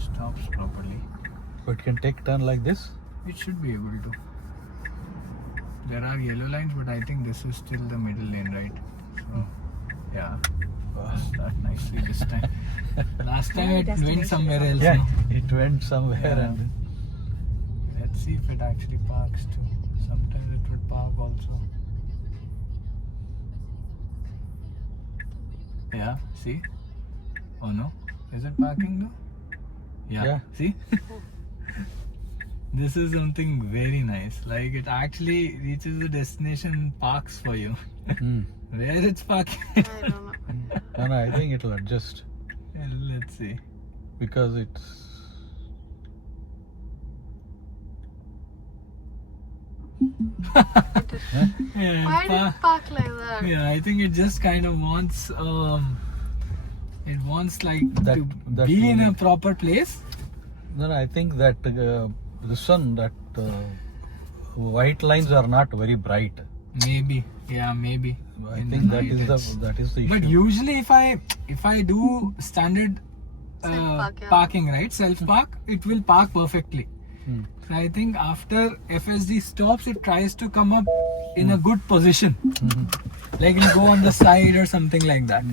stops properly. But it can take turn like this. It should be able to. There are yellow lines, but I think this is still the middle lane, right? So, yeah. Start nicely this time. Last time it went somewhere else. Yeah, No? it went somewhere Yeah. and Let's see if it actually parks too. Sometimes it would park also. Yeah, see? Oh no? Is it parking though? Yeah. See? This is something very nice. Like it actually reaches the destination and parks for you. Where it's parking? I don't know. no, I think it'll adjust Let's see. because it's Yeah, Why did it park like that? yeah, I think it just kind of wants it wants like That- to that be in a limit. proper place. no, I think that this one that white lines are not very bright. Maybe. Yeah, maybe. I In think the that night is it's- the issue. But usually if I do standard Self-park, yeah. parking, right, self park, it will park perfectly. Hmm. So I think after FSD stops, it tries to come up in a good position, like it'll go on the side or something like that.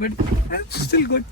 But it's still good.